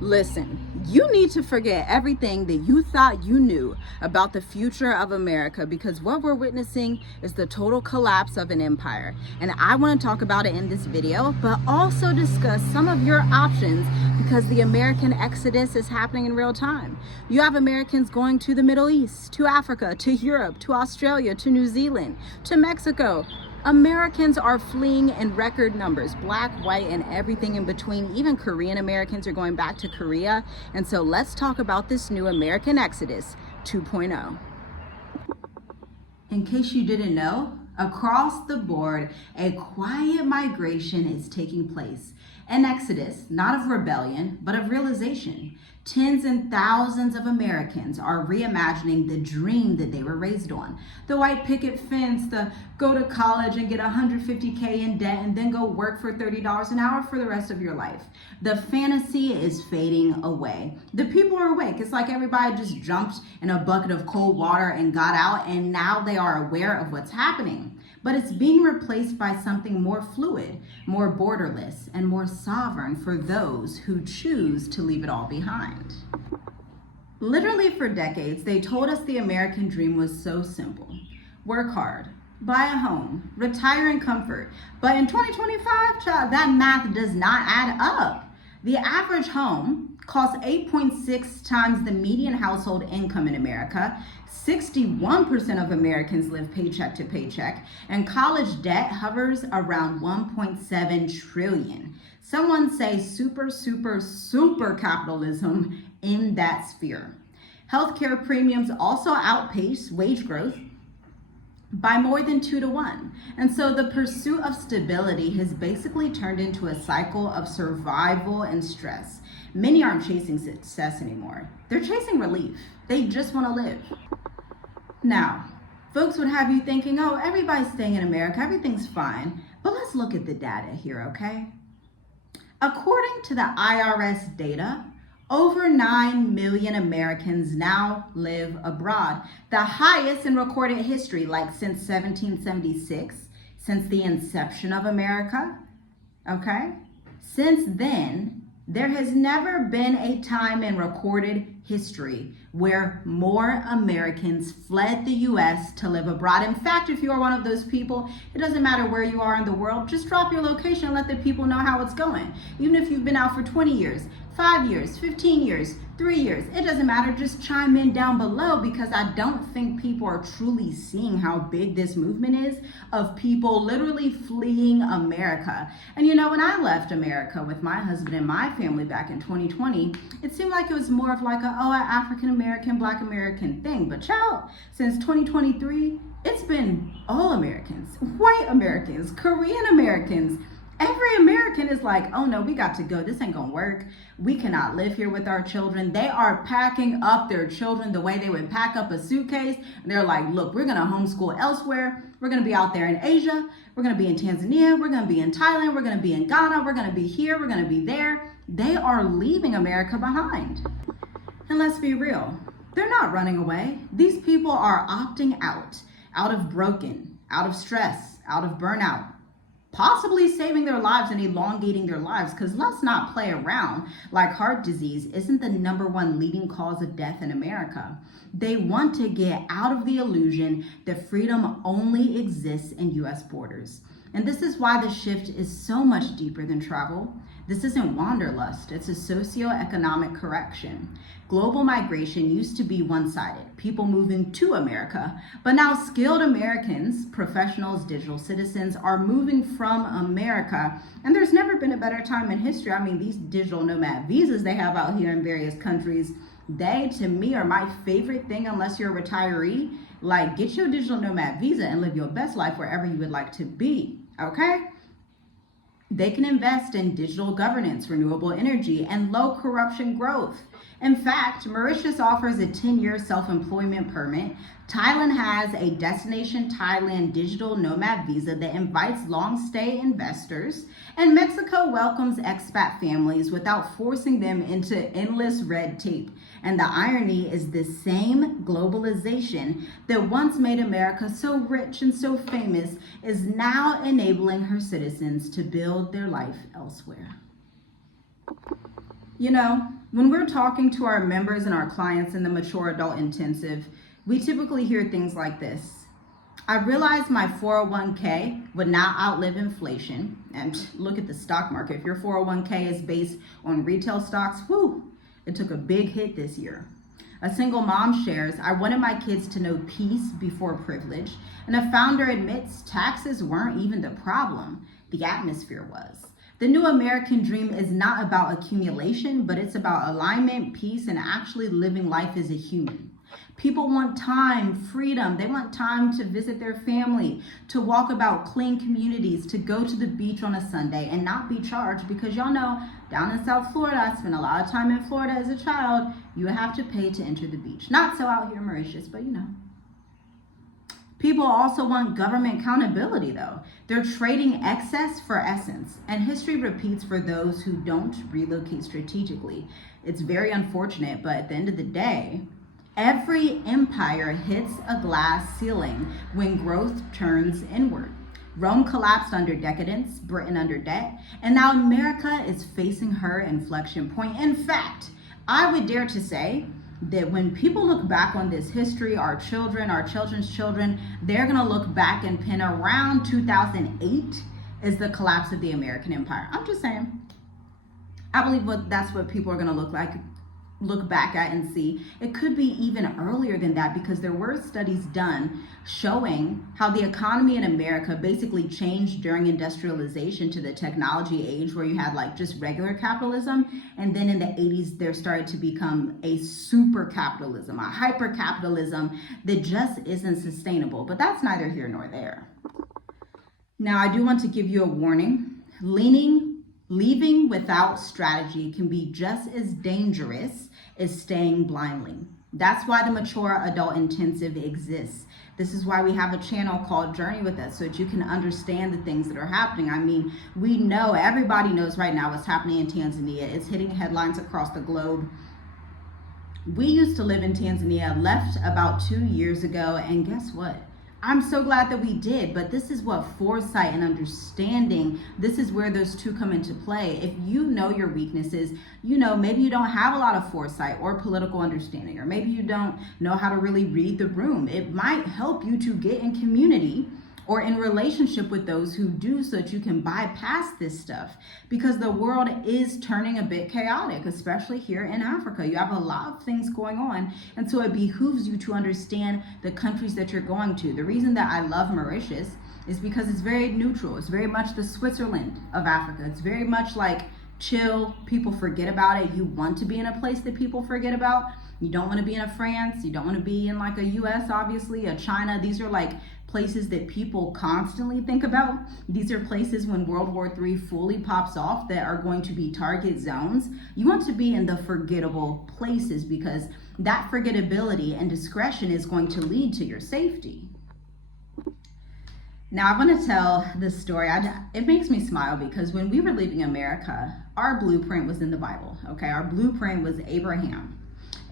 Listen, you need to forget everything that you thought you knew about the future of America, because what we're witnessing is the total collapse of an empire. And I want to talk about it in this video, but also discuss some of your options, because the American exodus is happening in real time. You have Americans going to the Middle East, to Africa, to Europe, to Australia, to New Zealand, to Mexico. Americans are fleeing in record numbers, black, white, and everything in between. Even Korean Americans are going back to Korea. And so let's talk about this new American Exodus 2.0. In case you didn't know, across the board, a quiet migration is taking place. An exodus, not of rebellion, but of realization. Tens and thousands of Americans are reimagining the dream that they were raised on. The white picket fence, the go to college and get $150K in debt and then go work for $30 an hour for the rest of your life. The fantasy is fading away. The people are awake. It's like everybody just jumped in a bucket of cold water and got out, and now they are aware of what's happening. But it's being replaced by something more fluid, more borderless, and more sovereign for those who choose to leave it all behind. Literally for decades, they told us the American dream was so simple. Work hard, buy a home, retire in comfort. But in 2025, child, that math does not add up. The average home costs 8.6 times the median household income in America. 61% of Americans live paycheck to paycheck, and college debt hovers around 1.7 trillion. Someone say super capitalism in that sphere. Healthcare premiums also outpace wage growth by more than 2 to 1. And so the pursuit of stability has basically turned into a cycle of survival and stress. Many aren't chasing success anymore. They're chasing relief. They just want to live. Now, folks would have you thinking, oh, everybody's staying in America, everything's fine. But let's look at the data here, okay? According to the IRS data, over 9 million Americans now live abroad, the highest in recorded history, like since 1776, since the inception of America, okay? Since then, there has never been a time in recorded history where more Americans fled the US to live abroad. In fact, if you are one of those people, it doesn't matter where you are in the world, just drop your location and let the people know how it's going. Even if you've been out for 20 years, 5 years, 15 years, 3 years, it doesn't matter, just chime in down below, because I don't think people are truly seeing how big this movement is of people literally fleeing America. And you know, when I left America with my husband and my family back in 2020, it seemed like it was more of like an African American, Black American thing. But child, since 2023, it's been all Americans, white Americans, Korean Americans. Every American is like, oh no, we got to go. This ain't gonna work. We cannot live here with our children. They are packing up their children the way they would pack up a suitcase. And they're like, look, we're gonna homeschool elsewhere. We're gonna be out there in Asia. We're gonna be in Tanzania. We're gonna be in Thailand. We're gonna be in Ghana. We're gonna be here. We're gonna be there. They are leaving America behind. And let's be real, they're not running away. These people are opting out of broken, out of stress, out of burnout, possibly saving their lives and elongating their lives, because let's not play around like heart disease isn't the #1 leading cause of death in America. They want to get out of the illusion that freedom only exists in US borders. And this is why the shift is so much deeper than travel. This isn't wanderlust, it's a socioeconomic correction. Global migration used to be one-sided, people moving to America, but now skilled Americans, professionals, digital citizens are moving from America. And there's never been a better time in history. I mean, these digital nomad visas they have out here in various countries, they, to me, are my favorite thing unless you're a retiree. Like, get your digital nomad visa and live your best life wherever you would like to be, okay? They can invest in digital governance, renewable energy, and low corruption growth. In fact, Mauritius offers a 10-year self-employment permit. Thailand has a Destination Thailand digital nomad visa that invites long-stay investors. And Mexico welcomes expat families without forcing them into endless red tape. And the irony is the same globalization that once made America so rich and so famous is now enabling her citizens to build their life elsewhere. You know, when we're talking to our members and our clients in the Mature Adult Intensive, we typically hear things like this. I realized my 401k would not outlive inflation. And look at the stock market. If your 401k is based on retail stocks, it took a big hit this year. A single mom shares, I wanted my kids to know peace before privilege. And a founder admits taxes weren't even the problem. The atmosphere was. The new American dream is not about accumulation, but it's about alignment, peace, and actually living life as a human. People want time, freedom. They want time to visit their family, to walk about clean communities, to go to the beach on a Sunday and not be charged, because y'all know down in South Florida, I spent a lot of time in Florida as a child, you have to pay to enter the beach. Not so out here in Mauritius, but you know. People also want government accountability though. They're trading excess for essence, and history repeats for those who don't relocate strategically. It's very unfortunate, but at the end of the day, every empire hits a glass ceiling when growth turns inward. Rome collapsed under decadence, Britain under debt, and now America is facing her inflection point. In fact, I would dare to say that when people look back on this history, our children, our children's children, they're gonna look back and pin around 2008 as the collapse of the American empire. I'm just saying. I believe that's what people are gonna look back at and see. It could be even earlier than that, because there were studies done showing how the economy in America basically changed during industrialization to the technology age, where you had like just regular capitalism, and then in the 80s there started to become a super capitalism, a hyper capitalism that just isn't sustainable. But that's neither here nor there. Now, I do want to give you a warning. Leaving without strategy can be just as dangerous as staying blindly. That's why the Mature Adult Intensive exists. This is why we have a channel called Journey With Us, so that you can understand the things that are happening. I mean, we know, everybody knows right now what's happening in Tanzania. It's hitting headlines across the globe. We used to live in Tanzania, left about 2 years ago, and guess what? I'm so glad that we did, but this is what foresight and understanding, this is where those two come into play. If you know your weaknesses, you know, maybe you don't have a lot of foresight or political understanding, or maybe you don't know how to really read the room. It might help you to get in community or in relationship with those who do, so that you can bypass this stuff, because the world is turning a bit chaotic, especially here in Africa. You have a lot of things going on, and so it behooves you to understand the countries that you're going to. The reason that I love Mauritius is because it's very neutral. It's very much the Switzerland of Africa. It's very much like chill. People forget about it. You want to be in a place that people forget about. You don't want to be in a France. You don't want to be in like a US, obviously, a China. These are like places that people constantly think about. These are places when World War III fully pops off that are going to be target zones. You want to be in the forgettable places, because that forgettability and discretion is going to lead to your safety. Now, I want to tell this story. It makes me smile, because when we were leaving America, our blueprint was in the Bible, okay? Our blueprint was Abraham.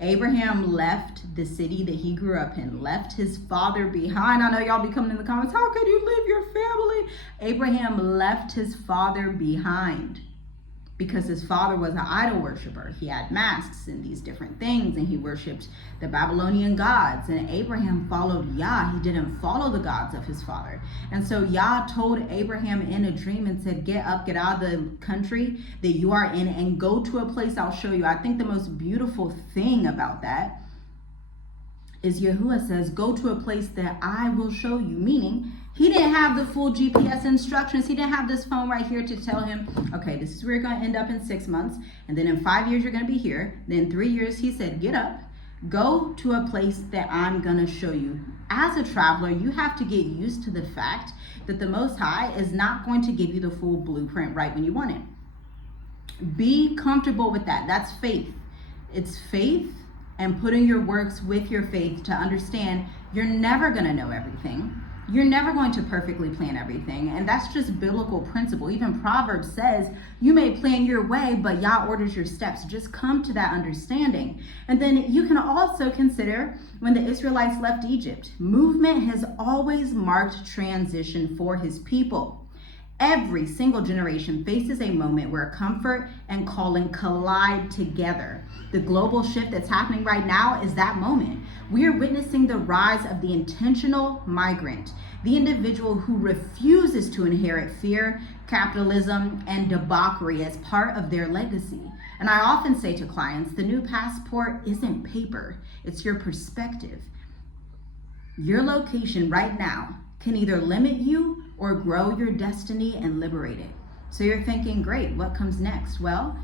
Abraham left the city that he grew up in, left his father behind. I know y'all be coming in the comments, how could you leave your family? Abraham left his father behind because his father was an idol worshiper. He had masks and these different things, and he worshiped the Babylonian gods. And Abraham followed Yah. He didn't follow the gods of his father. And so Yah told Abraham in a dream and said, get up, get out of the country that you are in, and go to a place I'll show you. I think the most beautiful thing about that is Yahuwah says, go to a place that I will show you. Meaning, he didn't have the full GPS instructions. He didn't have this phone right here to tell him, okay, this is where you're going to end up in 6 months. And then in 5 years, you're going to be here. Then 3 years, he said, get up, go to a place that I'm going to show you. As a traveler, you have to get used to the fact that the Most High is not going to give you the full blueprint right when you want it. Be comfortable with that. That's faith. It's faith and putting your works with your faith to understand you're never going to know everything. You're never going to perfectly plan everything. And that's just biblical principle. Even Proverbs says you may plan your way, but Yah orders your steps. Just come to that understanding. And then you can also consider when the Israelites left Egypt. Movement has always marked transition for his people. Every single generation faces a moment where comfort and calling collide together. The global shift that's happening right now is that moment. We are witnessing the rise of the intentional migrant, the individual who refuses to inherit fear, capitalism, and debauchery as part of their legacy. And I often say to clients, the new passport isn't paper, it's your perspective. Your location right now can either limit you or grow your destiny and liberate it. So you're thinking, great, what comes next? Well,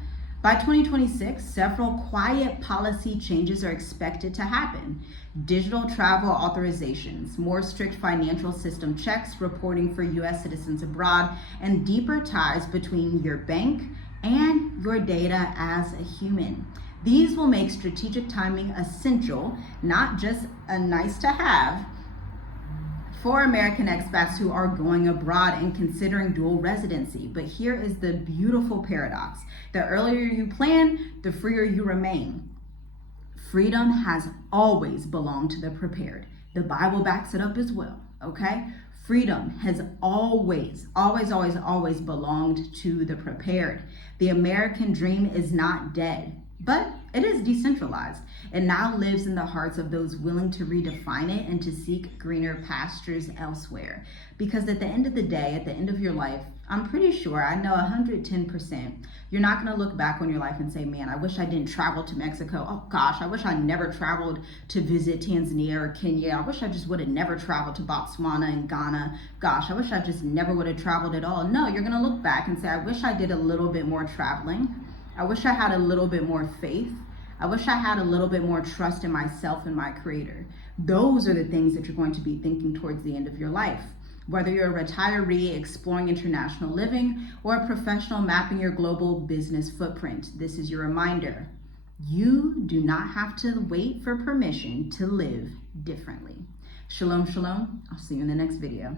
by 2026, several quiet policy changes are expected to happen. Digital travel authorizations, more strict financial system checks, reporting for US citizens abroad, and deeper ties between your bank and your data as a human. These will make strategic timing essential, not just a nice to have, for American expats who are going abroad and considering dual residency. But here is the beautiful paradox. The earlier you plan, the freer you remain. Freedom has always belonged to the prepared. The Bible backs it up as well, okay? Freedom has always belonged to the prepared. The American dream is not dead, but it is decentralized. It now lives in the hearts of those willing to redefine it and to seek greener pastures elsewhere. Because at the end of the day, at the end of your life, I'm pretty sure, I know 110%, you're not going to look back on your life and say, man, I wish I didn't travel to Mexico. Oh gosh, I wish I never traveled to visit Tanzania or Kenya. I wish I just would have never traveled to Botswana and Ghana. Gosh, I wish I just never would have traveled at all. No, you're going to look back and say, I wish I did a little bit more traveling. I wish I had a little bit more faith. I wish I had a little bit more trust in myself and my creator. Those are the things that you're going to be thinking towards the end of your life. Whether you're a retiree exploring international living or a professional mapping your global business footprint, this is your reminder. You do not have to wait for permission to live differently. Shalom, shalom. I'll see you in the next video.